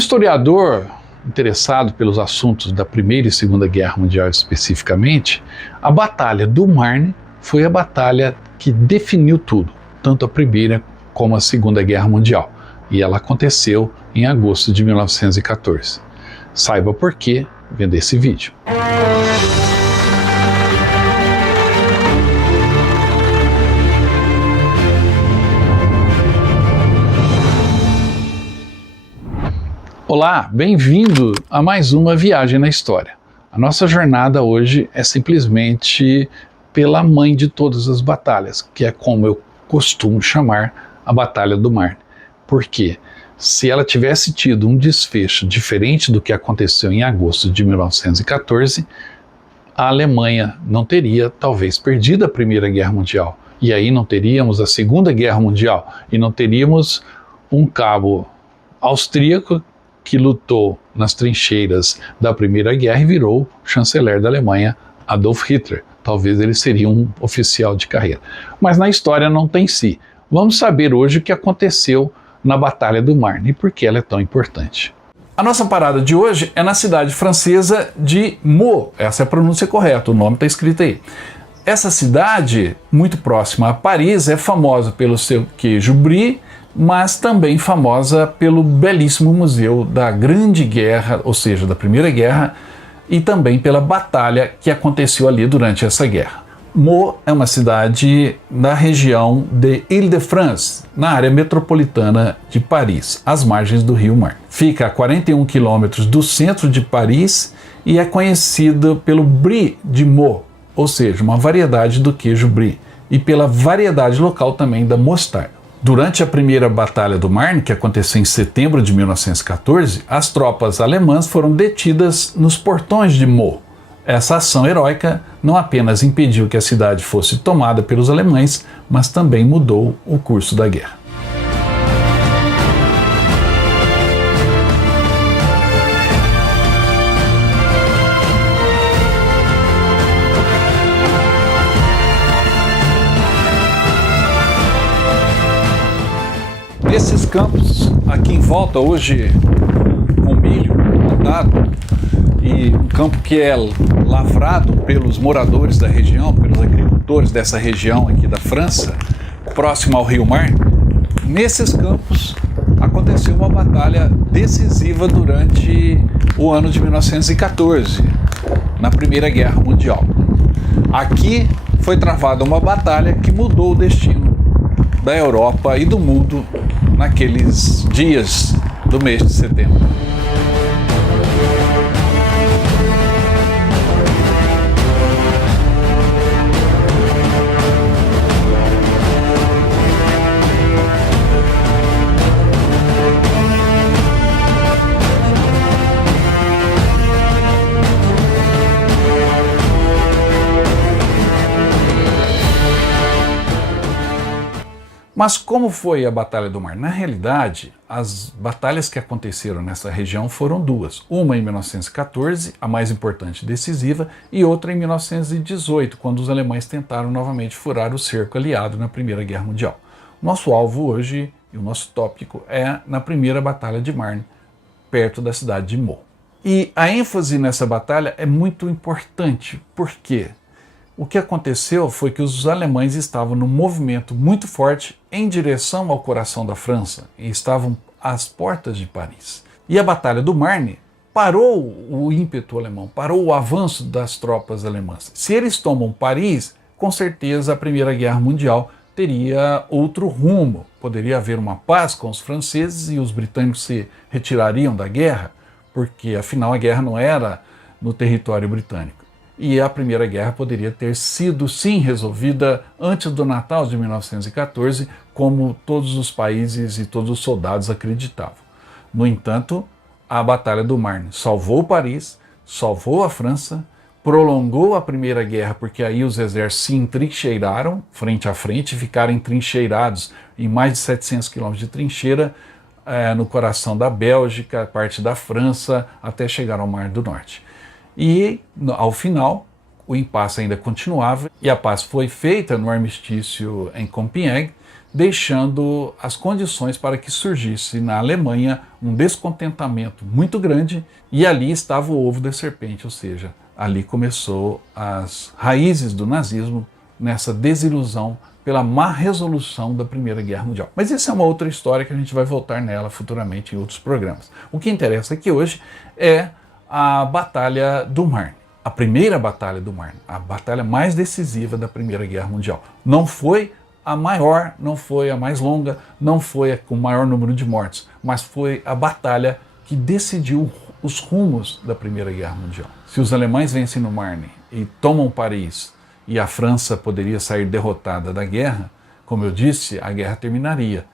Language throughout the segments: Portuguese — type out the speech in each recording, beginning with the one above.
historiador interessado pelos assuntos da Primeira e Segunda Guerra Mundial especificamente, a Batalha do Marne foi a batalha que definiu tudo, tanto a Primeira como a Segunda Guerra Mundial, e ela aconteceu em agosto de 1914. Saiba por quê vendo esse vídeo. Olá, bem-vindo a mais uma viagem na história. A nossa jornada hoje é simplesmente pela mãe de todas as batalhas, que é como eu costumo chamar a Batalha do Marne. Porque se ela tivesse tido um desfecho diferente do que aconteceu em agosto de 1914, a Alemanha não teria talvez perdido a Primeira Guerra Mundial. E aí não teríamos a Segunda Guerra Mundial. E não teríamos um cabo austríaco que lutou nas trincheiras da Primeira Guerra e virou chanceler da Alemanha, Adolf Hitler. Talvez ele seria um oficial de carreira. Mas na história não tem si. Vamos saber hoje o que aconteceu na Batalha do Marne e por que ela é tão importante. A nossa parada de hoje é na cidade francesa de Meaux. Essa é a pronúncia correta, o nome está escrito aí. Essa cidade, muito próxima a Paris, é famosa pelo seu queijo brie, mas também famosa pelo belíssimo museu da Grande Guerra, ou seja, da Primeira Guerra, e também pela batalha que aconteceu ali durante essa guerra. Meaux é uma cidade na região de Île-de-France, na área metropolitana de Paris, às margens do rio Marne. Fica a 41 quilômetros do centro de Paris e é conhecida pelo brie de Meaux, ou seja, uma variedade do queijo brie, e pela variedade local também da mostarda. Durante a primeira Batalha do Marne, que aconteceu em setembro de 1914, as tropas alemãs foram detidas nos portões de Meaux. Essa ação heróica não apenas impediu que a cidade fosse tomada pelos alemães, mas também mudou o curso da guerra. Esses campos aqui em volta, hoje com milho plantado, e um campo que é lavrado pelos moradores da região, pelos agricultores dessa região aqui da França, próximo ao rio Marne, nesses campos aconteceu uma batalha decisiva durante o ano de 1914, na Primeira Guerra Mundial. Aqui foi travada uma batalha que mudou o destino da Europa e do mundo naqueles dias do mês de setembro. Mas como foi a Batalha do Marne? Na realidade, as batalhas que aconteceram nessa região foram duas. Uma em 1914, a mais importante e decisiva, e outra em 1918, quando os alemães tentaram novamente furar o cerco aliado na Primeira Guerra Mundial. Nosso alvo hoje, e o nosso tópico, é na primeira Batalha de Marne, perto da cidade de Meaux. E a ênfase nessa batalha é muito importante, porque o que aconteceu foi que os alemães estavam num movimento muito forte em direção ao coração da França e estavam às portas de Paris. E a Batalha do Marne parou o ímpeto alemão, parou o avanço das tropas alemãs. Se eles tomam Paris, com certeza a Primeira Guerra Mundial teria outro rumo. Poderia haver uma paz com os franceses e os britânicos se retirariam da guerra, porque afinal a guerra não era no território britânico. E a Primeira Guerra poderia ter sido, sim, resolvida antes do Natal de 1914, como todos os países e todos os soldados acreditavam. No entanto, a Batalha do Marne salvou Paris, salvou a França, prolongou a Primeira Guerra, porque aí os exércitos se entrincheiraram frente a frente, ficaram entrincheirados em mais de 700 quilômetros de trincheira, no coração da Bélgica, parte da França, até chegar ao Mar do Norte. E, ao final, o impasse ainda continuava e a paz foi feita no armistício em Compiègne, deixando as condições para que surgisse na Alemanha um descontentamento muito grande, e ali estava o ovo da serpente, ou seja, ali começou as raízes do nazismo, nessa desilusão pela má resolução da Primeira Guerra Mundial. Mas isso é uma outra história que a gente vai voltar nela futuramente em outros programas. O que interessa aqui hoje é a Batalha do Marne. A primeira Batalha do Marne, a batalha mais decisiva da Primeira Guerra Mundial. Não foi a maior, não foi a mais longa, não foi a com o maior número de mortos, mas foi a batalha que decidiu os rumos da Primeira Guerra Mundial. Se os alemães vencem no Marne e tomam Paris, e a França poderia sair derrotada da guerra, como eu disse, a guerra terminaria.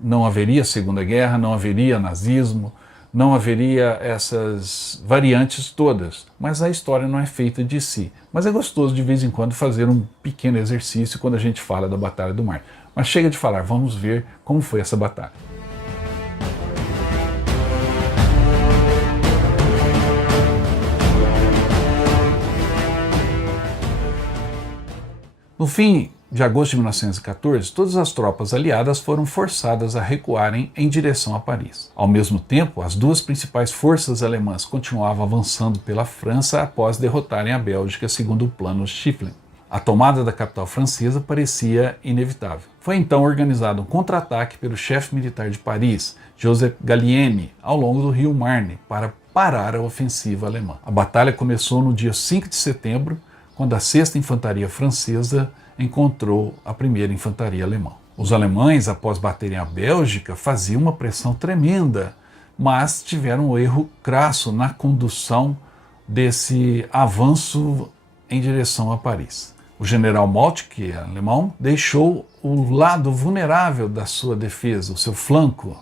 Não haveria Segunda Guerra, não haveria nazismo, não haveria essas variantes todas. Mas a história não é feita de si. Mas é gostoso de vez em quando fazer um pequeno exercício quando a gente fala da Batalha do Marne. Mas chega de falar, vamos ver como foi essa batalha. No fim de agosto de 1914, todas as tropas aliadas foram forçadas a recuarem em direção a Paris. Ao mesmo tempo, as duas principais forças alemãs continuavam avançando pela França após derrotarem a Bélgica segundo o plano Schifflin. A tomada da capital francesa parecia inevitável. Foi então organizado um contra-ataque pelo chefe militar de Paris, Joseph Gallieni, ao longo do rio Marne, para parar a ofensiva alemã. A batalha começou no dia 5 de setembro, quando a 6ª Infantaria Francesa encontrou a 1ª Infantaria Alemã. Os alemães, após baterem a Bélgica, faziam uma pressão tremenda, mas tiveram um erro crasso na condução desse avanço em direção a Paris. O general Moltke, que é alemão, deixou o lado vulnerável da sua defesa, o seu flanco,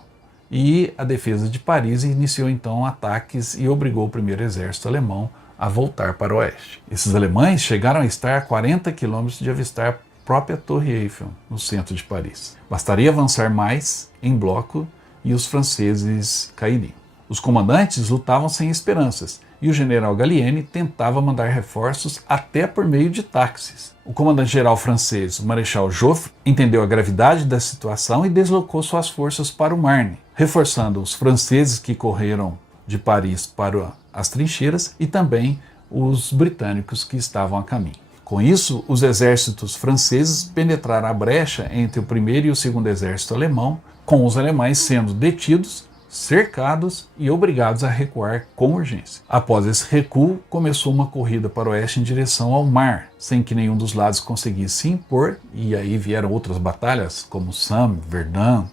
e a defesa de Paris iniciou então ataques e obrigou o primeiro exército alemão a voltar para o oeste. Esses alemães chegaram a estar a 40 quilômetros de avistar a própria Torre Eiffel, no centro de Paris. Bastaria avançar mais em bloco e os franceses cairiam. Os comandantes lutavam sem esperanças e o general Gallieni tentava mandar reforços até por meio de táxis. O comandante-geral francês, o Marechal Joffre, entendeu a gravidade da situação e deslocou suas forças para o Marne, reforçando os franceses que correram de Paris para as trincheiras e também os britânicos que estavam a caminho. Com isso, os exércitos franceses penetraram a brecha entre o primeiro e o segundo exército alemão, com os alemães sendo detidos, cercados e obrigados a recuar com urgência. Após esse recuo, começou uma corrida para o oeste em direção ao mar, sem que nenhum dos lados conseguisse se impor, e aí vieram outras batalhas, como Somme, Verdun,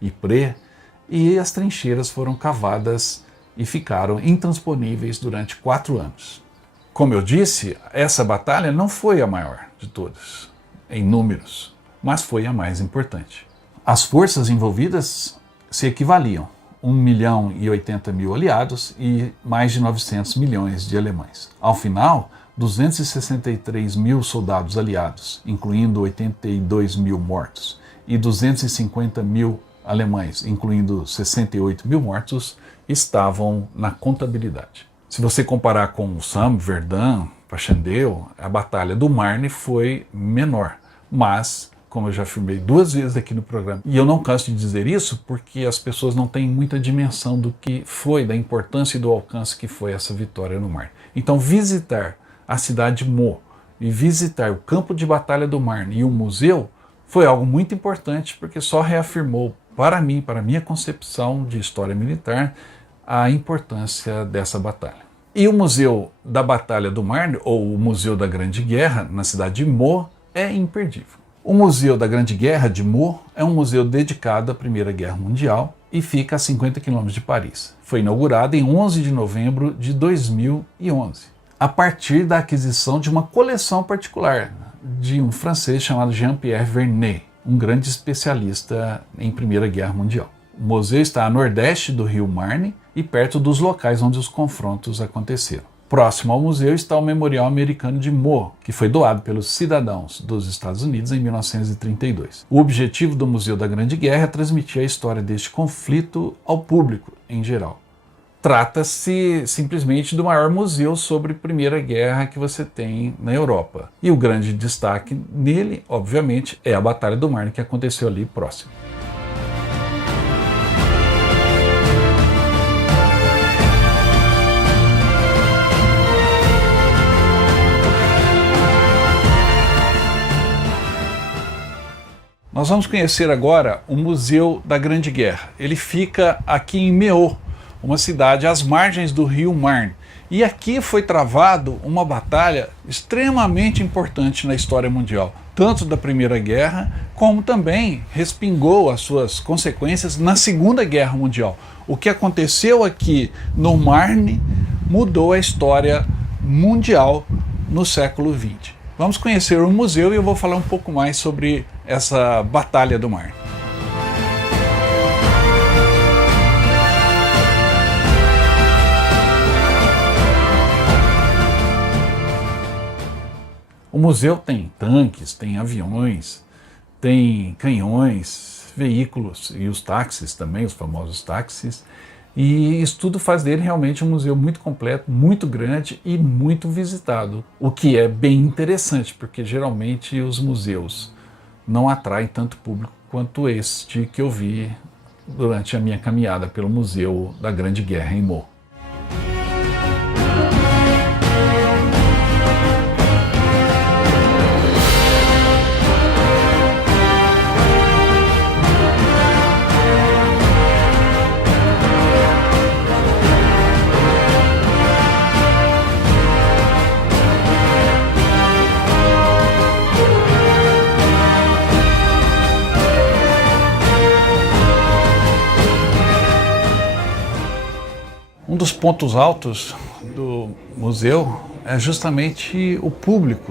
Ypres, e as trincheiras foram cavadas e ficaram intransponíveis durante 4 anos. Como eu disse, essa batalha não foi a maior de todas, em números, mas foi a mais importante. As forças envolvidas se equivaliam: 1.080.000 aliados e mais de 900 milhões de alemães. Ao final, 263 mil soldados aliados, incluindo 82 mil mortos, e 250 mil alemães, incluindo 68 mil mortos, estavam na contabilidade. Se você comparar com o Somme, Verdun, Passchendaele, a Batalha do Marne foi menor, mas, como eu já afirmei 2 vezes aqui no programa, e eu não canso de dizer isso porque as pessoas não têm muita dimensão do que foi, da importância e do alcance que foi essa vitória no Marne. Então, visitar a cidade de Meaux e visitar o campo de batalha do Marne e o museu foi algo muito importante, porque só reafirmou para mim, para a minha concepção de história militar, a importância dessa batalha. E o Museu da Batalha do Marne, ou o Museu da Grande Guerra, na cidade de Meaux, é imperdível. O Museu da Grande Guerra de Meaux é um museu dedicado à Primeira Guerra Mundial e fica a 50 quilômetros de Paris. Foi inaugurado em 11 de novembro de 2011, a partir da aquisição de uma coleção particular de um francês chamado Jean-Pierre Vernet, um grande especialista em Primeira Guerra Mundial. O museu está a nordeste do rio Marne e perto dos locais onde os confrontos aconteceram. Próximo ao museu está o Memorial Americano de Meaux, que foi doado pelos cidadãos dos Estados Unidos em 1932. O objetivo do Museu da Grande Guerra é transmitir a história deste conflito ao público em geral. trata-se simplesmente do maior museu sobre Primeira Guerra que você tem na Europa. E o grande destaque nele, obviamente, é a Batalha do Marne, que aconteceu ali próximo. Nós vamos conhecer agora o Museu da Grande Guerra. Ele fica aqui em Meaux, uma cidade às margens do rio Marne. E aqui foi travado uma batalha extremamente importante na história mundial, tanto da Primeira Guerra, como também respingou as suas consequências na Segunda Guerra Mundial. O que aconteceu aqui no Marne mudou a história mundial no século XX. Vamos conhecer o museu e eu vou falar um pouco mais sobre essa Batalha do Marne. O museu tem tanques, tem aviões, tem canhões, veículos e os táxis também, os famosos táxis. E isso tudo faz dele realmente um museu muito completo, muito grande e muito visitado. O que é bem interessante, porque geralmente os museus não atraem tanto público quanto este que eu vi durante a minha caminhada pelo Museu da Grande Guerra em Meaux. Um dos pontos altos do museu é justamente o público,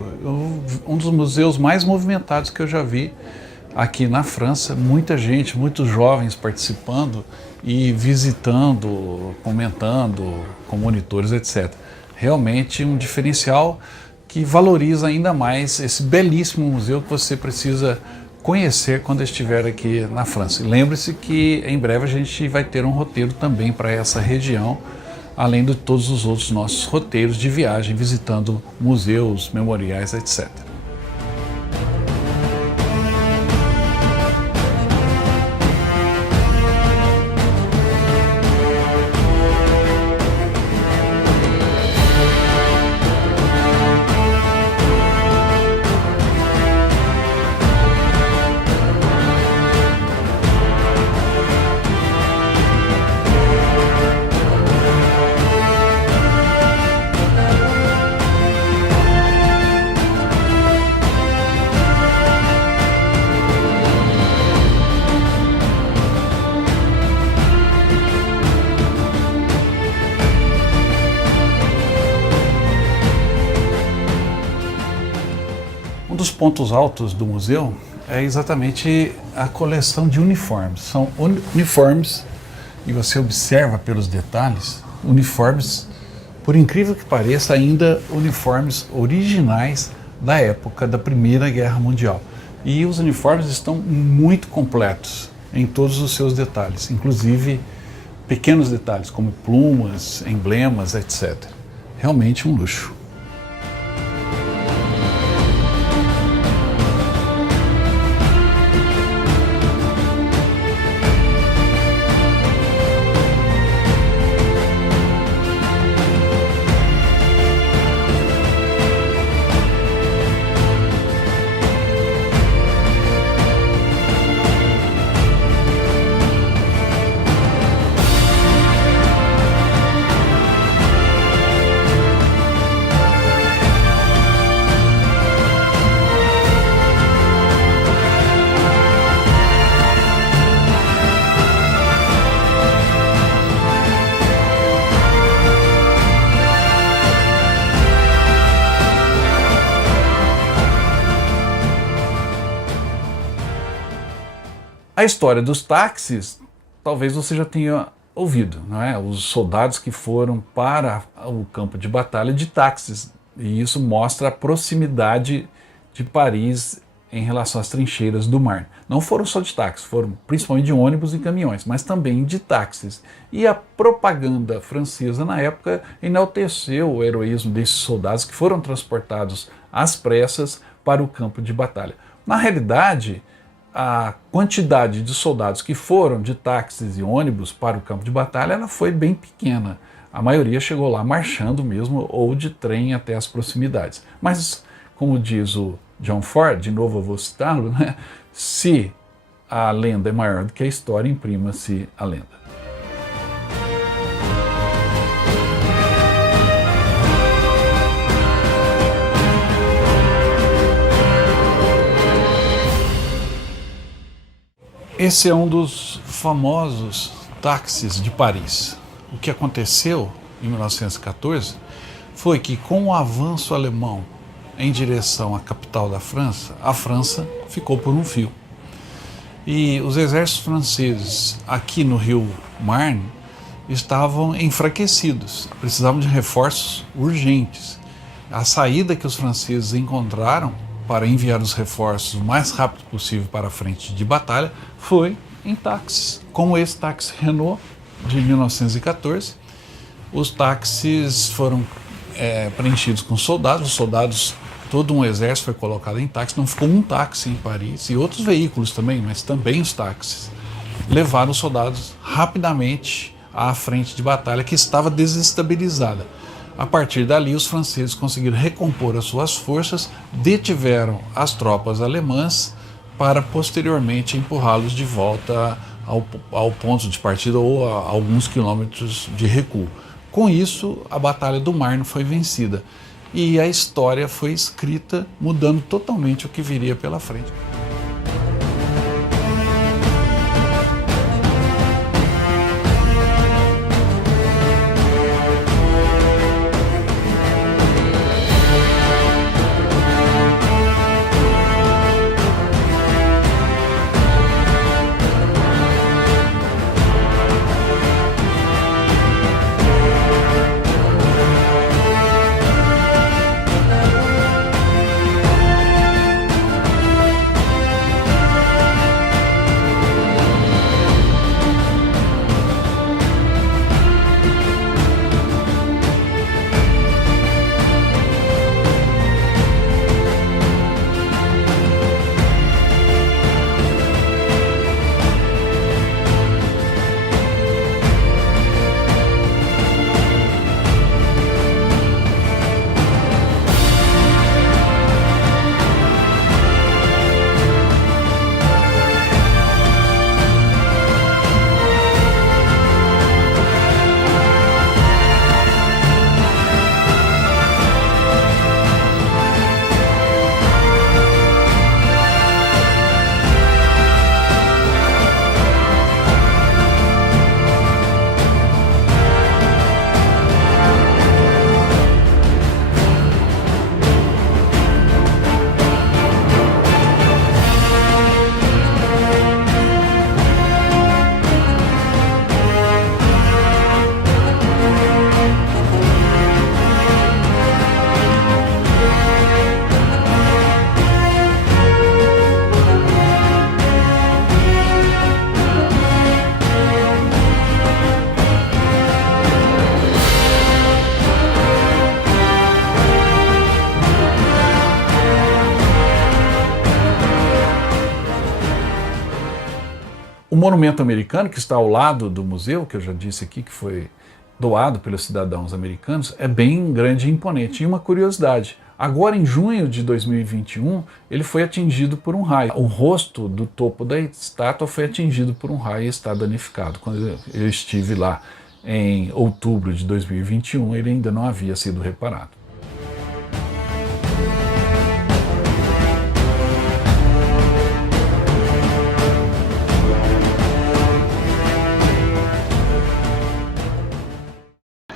um dos museus mais movimentados que eu já vi aqui na França. Muita gente, muitos jovens participando e visitando, comentando com monitores, etc. Realmente um diferencial que valoriza ainda mais esse belíssimo museu que você precisa conhecer quando estiver aqui na França. Lembre-se que em breve a gente vai ter um roteiro também para essa região, além de todos os outros nossos roteiros de viagem, visitando museus, memoriais, etc. Um dos pontos altos do museu é exatamente a coleção de uniformes. São uniformes, e você observa pelos detalhes, uniformes, por incrível que pareça, ainda uniformes originais da época da Primeira Guerra Mundial. E os uniformes estão muito completos em todos os seus detalhes, inclusive pequenos detalhes como plumas, emblemas, etc. Realmente um luxo. A história dos táxis, talvez você já tenha ouvido, não é? Os soldados que foram para o campo de batalha de táxis. E isso mostra a proximidade de Paris em relação às trincheiras do Marne. Não foram só de táxis, foram principalmente de ônibus e caminhões, mas também de táxis. E a propaganda francesa na época enalteceu o heroísmo desses soldados que foram transportados às pressas para o campo de batalha. Na realidade, a quantidade de soldados que foram de táxis e ônibus para o campo de batalha ela foi bem pequena. A maioria chegou lá marchando mesmo ou de trem até as proximidades. Mas, como diz o John Ford, de novo eu vou citá-lo, né? Se a lenda é maior do que a história, imprima-se a lenda. Esse é um dos famosos táxis de Paris. O que aconteceu em 1914 foi que, com o avanço alemão em direção à capital da França, a França ficou por um fio. E os exércitos franceses aqui no rio Marne estavam enfraquecidos, precisavam de reforços urgentes. A saída que os franceses encontraram para enviar os reforços o mais rápido possível para a frente de batalha foi em táxis, como esse táxi Renault de 1914. Os táxis foram preenchidos com soldados, os soldados, todo um exército foi colocado em táxi, não ficou um táxi em Paris, e outros veículos também, mas também os táxis, levaram os soldados rapidamente à frente de batalha que estava desestabilizada. A partir dali, os franceses conseguiram recompor as suas forças, detiveram as tropas alemãs para posteriormente empurrá-los de volta ao ponto de partida ou a alguns quilômetros de recuo. Com isso, a Batalha do Marne foi vencida e a história foi escrita mudando totalmente o que viria pela frente. O monumento americano, que está ao lado do museu, que eu já disse aqui que foi doado pelos cidadãos americanos, é bem grande e imponente. E uma curiosidade, agora em junho de 2021, ele foi atingido por um raio. O rosto do topo da estátua foi atingido por um raio e está danificado. Quando eu estive lá em outubro de 2021, ele ainda não havia sido reparado.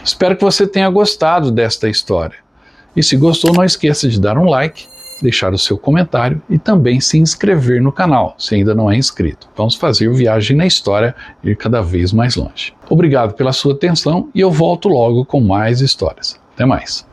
Espero que você tenha gostado desta história. E se gostou, não esqueça de dar um like, deixar o seu comentário e também se inscrever no canal, se ainda não é inscrito. Vamos fazer Viagem na História ir cada vez mais longe. Obrigado pela sua atenção e eu volto logo com mais histórias. Até mais!